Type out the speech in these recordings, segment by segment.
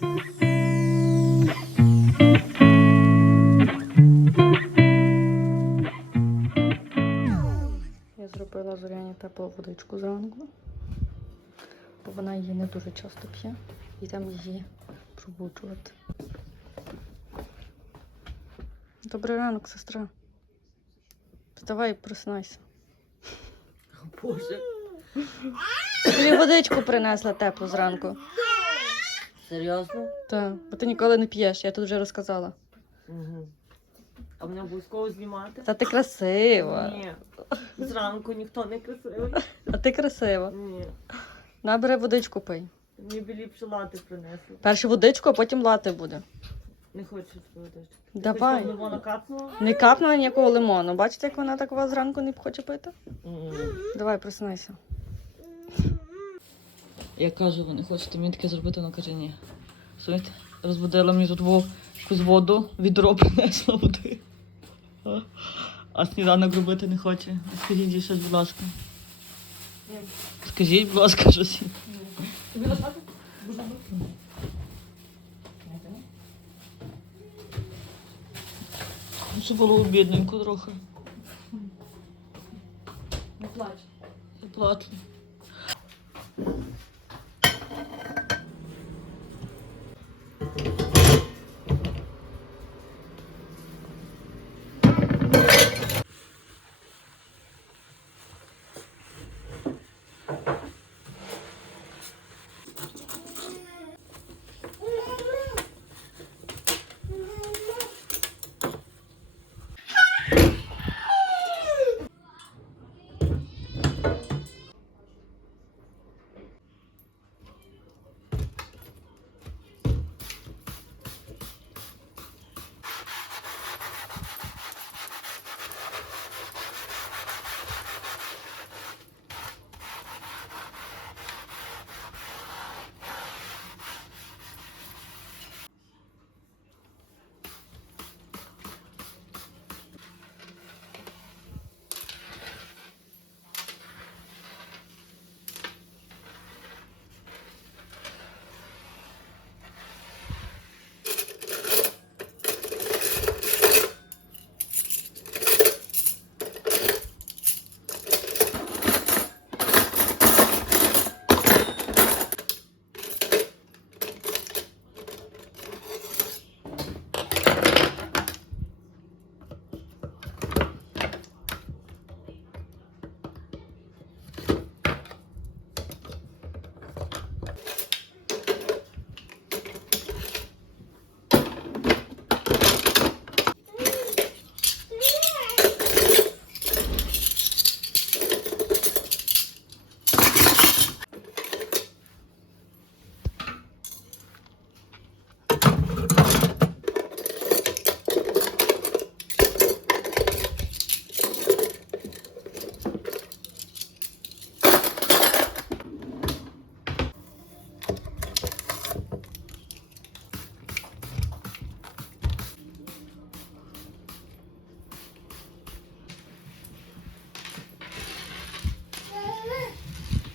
Я зробила зоряні теплу водичку зранку, бо вона її не дуже часто п'є. І там її пробуджувати. Добрий ранок, сестра. Вставай, проснайся. Боже, Тобі водичку принесла теплу зранку. Серйозно? Так, бо ти ніколи не п'єш, я тут вже розказала. Угу. А мене обов'язково знімати? Та ти красива. Ні. Зранку ніхто не красивий. А ти красива. Ні. Набери водичку пий. Мені б ліпше лати принесли. Першу водичку, а потім лати буде. Не хочу свою дочку. Давай. Хоч воно капнуло? Не капнула ніякого лимону. Бачите, як вона так вас зранку не хоче пити? Давай, проснайся. Я кажу, ви не хочете мені таке зробити, вона каже, ні. Слухайте, розбудила мені тут якусь воду, відро принесла води. А? А сніданок робити не хоче. Скажіть їй щось, будь ласка. Скажіть, будь ласка, щось. Це було бідненько трохи. Не плач. Я плачу.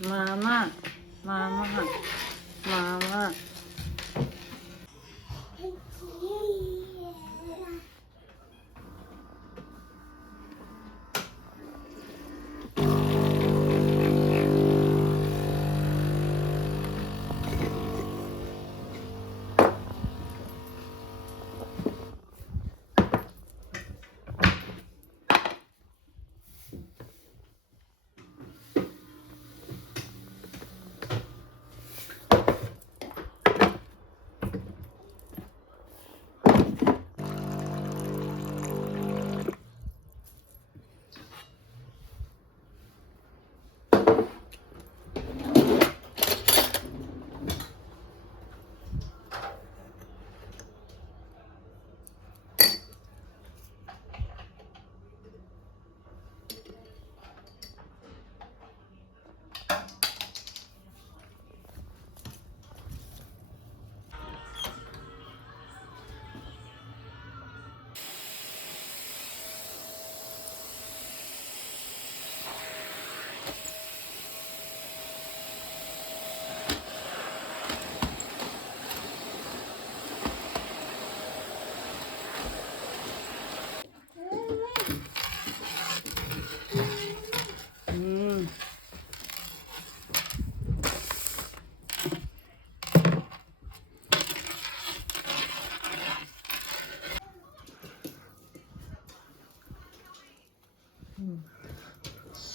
มาม่ามาม่ามาม่า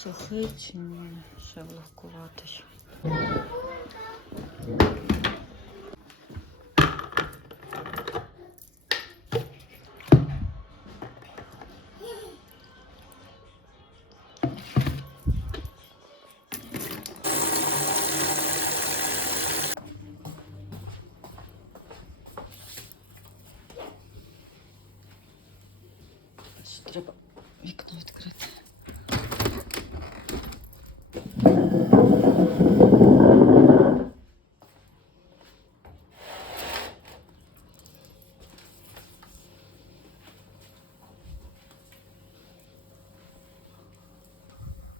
сухий чи ні? Ще влагкуватий. Треба вікно відкрити.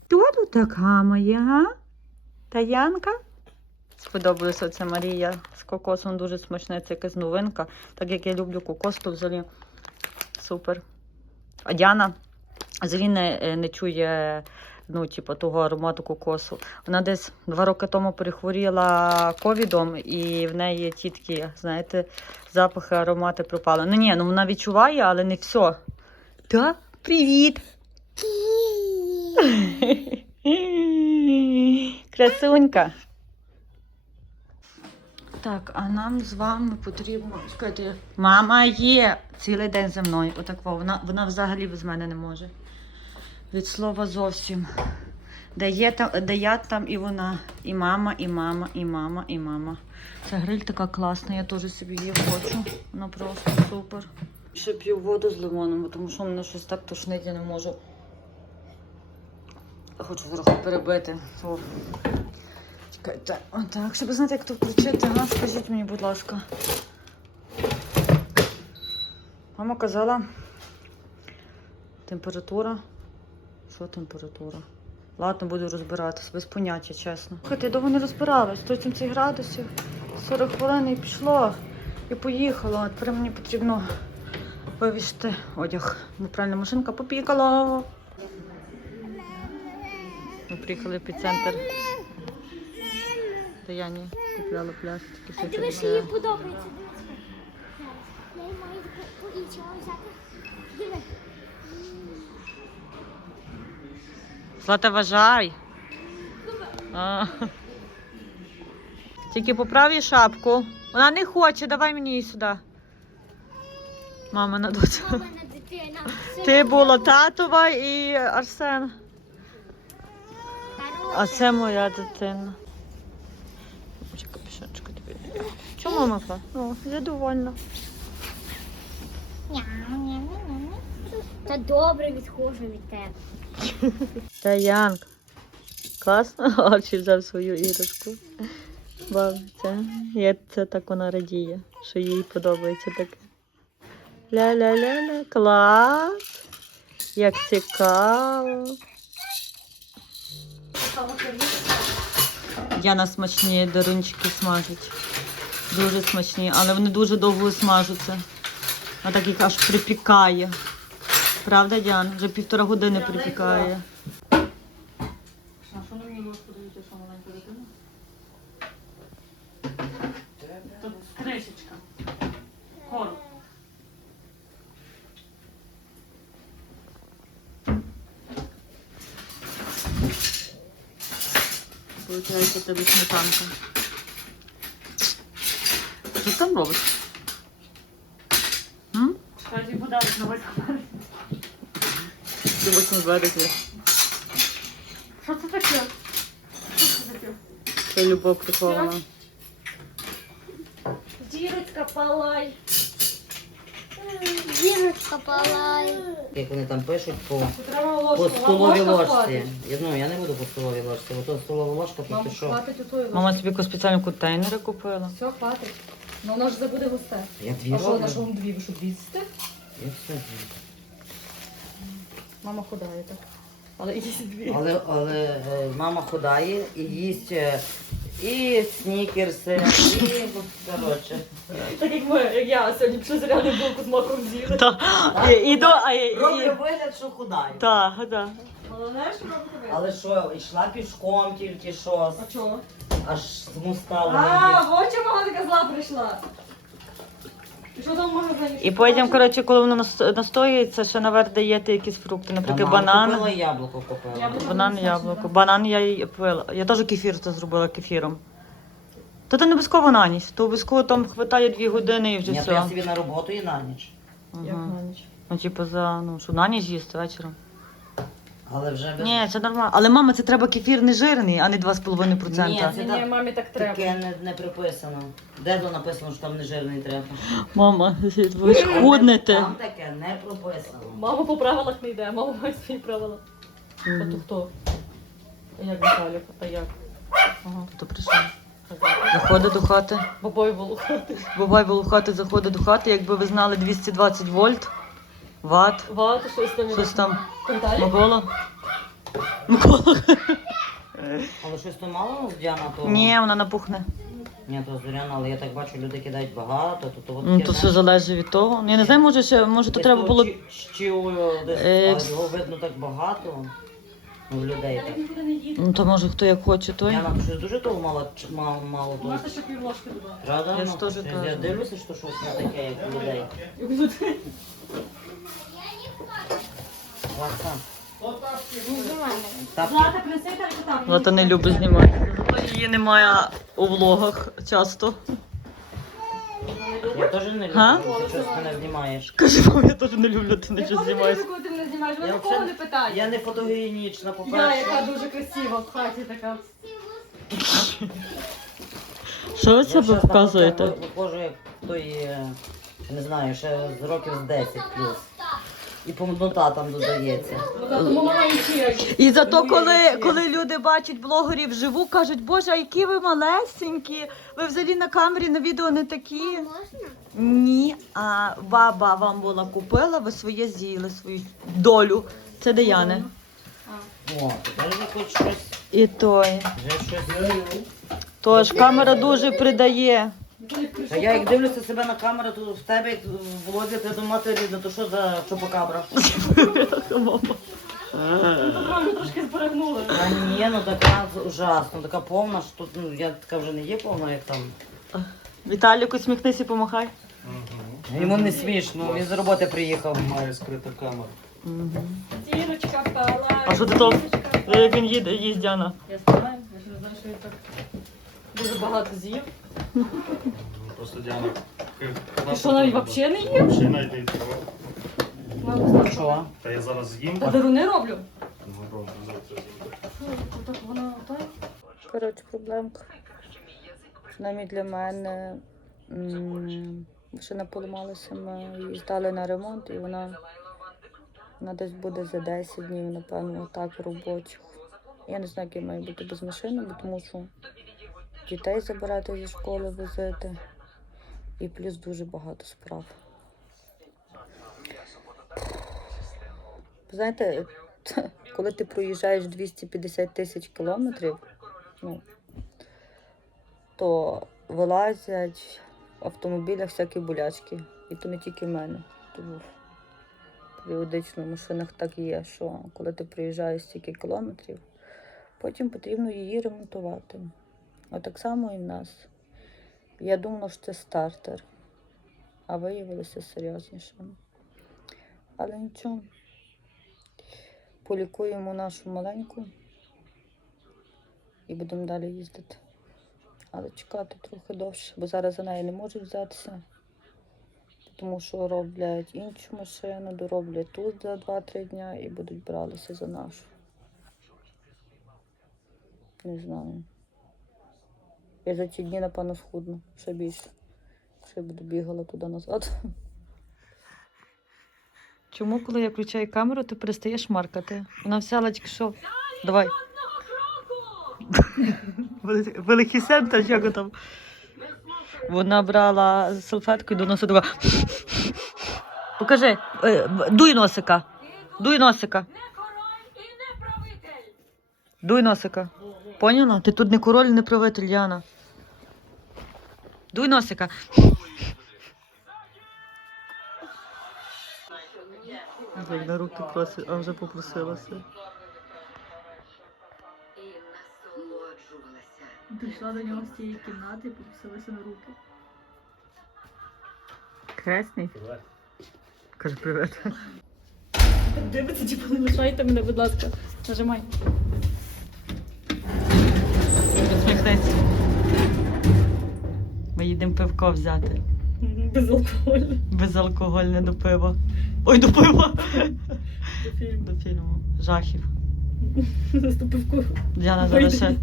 Хто тут така моя. Таянка? Сподобалася оця Марія з кокосом, дуже смачне, це якась новинка. Так як я люблю кокос, то взагалі супер. А Діана взагалі не, е, не чує ну, типу, того аромату кокосу. Вона десь два роки тому перехворіла ковідом, і в неї ті такі, знаєте, запахи, аромати пропали. Ну ні, ну вона відчуває, але не все. Та, привіт! Красунька. Так, а нам з вами потрібно. Чекайте, мама є цілий день зі мною. Отак, вона, вона взагалі без мене не може. Від слова зовсім. Де, є, там, де я, там і вона. І мама, і мама, і мама, і мама. Ця гриль така класна, я теж собі її хочу. Вона просто супер. Ще п'ю воду з лимоном, тому що мене щось так тошнить, я не можу. Хочу трохи перебити. О. Чекайте, отак, щоб знати, як то включити, га? скажіть мені, будь ласка. Мама казала, температура. Що температура? Ладно, буду розбиратись, без поняття, чесно. Слухайте, я довго не розбиралась. 170 градусів, 40 хвилин і пішло. І поїхало. А Тепер мені потрібно вивішти одяг. Бо пральна машинка попікала. Приїхали в епіцентр. Та я не купляла пляшечки. А диви, що їй подобається. Я їй маю по іншого взяти. Диви. Злата, вважай. А. Тільки поправ їй шапку. Вона не хоче, давай мені її сюди. Мама на доця. Дитина. Ти була татова і Арсен. А це моя дитина. Чекай, пішечка тобі. Чому мама? О, я довольна. Та добре відходжу від тебе. Таянка. Класно, Арчі взяв свою іграшку. Бабця. Я це так вона радіє, що їй подобається таке. Ля-ля-ля-ля. Клас. Як цікаво. Яна смачні дарунчики смажить. Дуже смачні, але вони дуже довго смажуться. А так їх аж припікає. Правда, Діана? Вже півтора години припікає. А що на мені ложку дають, що маленька дитина? Тут кришечка. Корм. Получається тебе сметанка. Що ти там робиш? Скажи, подарок на 8 березня. До 8 березня. Що це таке? Що це таке? Це любов прихована. Дірочка палай. Дірочка палай. Як вони там пишуть по, по столовій ложці. Я, ну, я не буду по столовій ложці, бо то столова ложка, Мам, ти що? хватить у тої ложки. Мама собі якусь спеціальні контейнери купила. Все, хватить. Ну воно ж забуде густе. Я дві А що, роблю. на що вам дві? Ви що, дві з'їсте? Я все з'їм. Мама ходає так. Але їсть дві. Але, але е, мама ходає і їсть е, і снікерси, і коротше. Так як ми, як я сьогодні пішли зарядну булку з маком з'їли. Та, і, і, до, а, і, Роблю і, вигляд, що худаю. та, та. Головне, що робити. Але що, йшла пішком тільки що, А чого? аж з моста А, в вот мого така зла прийшла. Що там можна знайти? І потім, коротше, коли воно нас- настоюється, ще наверх даєте якісь фрукти, наприклад, банан. Купила яблуко купила. Банан, яблуко. Банан я й пила. Я теж кефір це зробила кефіром. Та це не обов'язково на ніч, то обов'язково там хватає дві години і вже я все. собі на роботу і на ніч. Як на ніч? Ну, типу, за ну що на ніч їсти вечором. Але вже без... Ні, це нормально. Але мама, це треба кефір не жирний, а не 2,5%. Ні, Ні, Це ні, так- мамі так треба. Таке не, не приписано. Де то написано, що там не жирний треба? Мама, ви ж худнете. Там таке не прописано. Мама по правилах не йде, мама має свої правила. А то хто? А Як Віталік? А як? Ага, хто прийшов? Заходить до хати. Бабой було. Бабай хати заходить до хати, якби ви знали 220 вольт, ват, Вати, щось там. щось там. Конталі? Микола? Микола? Але щось то мало з Діана того? Ні, вона напухне. Ні, то Зоряна, але я так бачу, люди кидають багато, то, то от Ну, таке, то все знаєш, залежить від того. Ну, Я не знаю, може ще, може то десь треба того було. чи- щілою десь, Е, але його видно так багато. Ну, в людей так. Ну то може хто як хоче, той. Діана, щось дуже того мало, ч- мало, мало того. Можна ще півложки додати. Правда? Я ж Ну, теж кажу. Я дивлюся, що щось не таке, як у людей. Так там. Не любить знімати. Зато її немає у влогах часто. Я теж не люблю, коли ти щось мене знімаєш. Каже, мам, я теж не люблю, ти нічого Я знімаєш. коли ти мене знімаєш, ви Я нікого взагалі- не питаєш. Я не фотогенічна, Я, по-перше. яка дуже красива в хаті така. Що ви себе щас показуєте? на фото Виходжу, як той, е, не знаю, ще з років з 10 плюс. І повнота там додається. Тому мама і І зато, коли, коли люди бачать блогерів вживу, кажуть, боже, а які ви малесенькі, ви взагалі на камері на відео не такі. Можна? Ні, а баба вам була купила, ви своє з'їли, свою долю. Це Даяни. О, тепер вже хоч щось, І той. вже щось. Тож камера дуже придає. Та я як дивлюся себе на камеру, то в тебе як в ти думати рідно, то що за чупакабра? Мамі трошки зберегнули. А ні, ну така ужасно, така повна, що тут, ну я така вже не є повна, як там. Віталік, усміхнися і помахай. Йому не смішно, він з роботи приїхав. Має скрита камера. Тіночка пала. А що ти то? Як він їде, Діана. Я знаю, я ж не знаю, що він так дуже багато з'їв. Просто Діана. І що навіть взагалі не їв? Навіть не відкривав. Та я зараз з'їм. Та даруни роблю. Ну, добре, завтра з'їм. Так вона так. Коротше, проблемка. Принаймні для мене м, машина поламалася, ми її здали на ремонт і вона, вона десь буде за 10 днів, напевно, так робочих. Я не знаю, як я маю бути без машини, бо тому що дітей забирати зі школи возити. І плюс дуже багато справ. Знаєте, коли ти проїжджаєш 250 тисяч кілометрів, ну, то вилазять в автомобілях всякі болячки. І то не тільки в мене. Тому періодично в машинах так є, що коли ти проїжджаєш стільки кілометрів, потім потрібно її ремонтувати. А так само і в нас. Я думала, що це стартер, а виявилося серйознішим. Але нічого. Полікуємо нашу маленьку і будемо далі їздити. Але чекати трохи довше, бо зараз за неї не можуть взятися. Тому що роблять іншу машину, дороблять тут за 2-3 дня і будуть бралися за нашу. Не знаю. Я за ці дні, напевно, схудну ще більше. Ще буду бігала туди назад. Чому, коли я включаю камеру, ти перестаєш маркати? Вона взяла тільки що. Давай. Великісента, як там. Вона брала салфетку і до носа така. Покажи, е, дуй носика. Дуй носика. Дуй носика. Поняла? Ти тут не король, не правитель, Яна. Дуй носика. Як на руки просить, а вже попросилася. Прийшла до нього з тієї кімнати і попросилася на руки. хресний. Каже, привіт. Дивиться, типу, не лишайте мене, будь ласка. Нажимай. Посміхнеться. Їдемо пивко взяти. Безалкогольне. Безалкогольне до пива. Ой, до пива. До фільму. До фільму. Жахів. Наступивку. Діана зараз ще.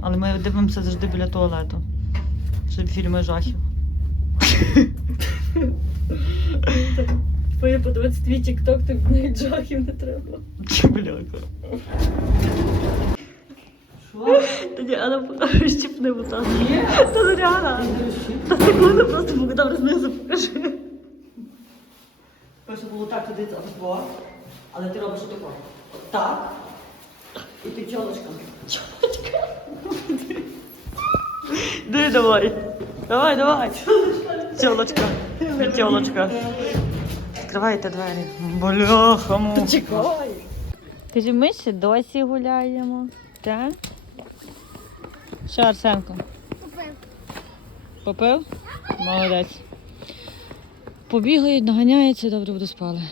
Але ми дивимося завжди біля туалету. Щоб фільми жахів. Твоє подивитися твій тік-ток, тобі навіть жахів не треба. Чи бляка. Тоді Анна покаже щіпне бута. Ні. Та заряна. Та секунду просто добре знизу покажи. Перше було так туди або, але ти робиш отако. Так. І ти чолочка. Ди давай. Давай, давай. Чолочка. Чолочка. Відкривайте двері. Бляха му. Чекай. Кажи, ми ще досі гуляємо. Так? Що, Арсенко? Попив. Попив? Молодець. Побігають, наганяються, добре буду спали.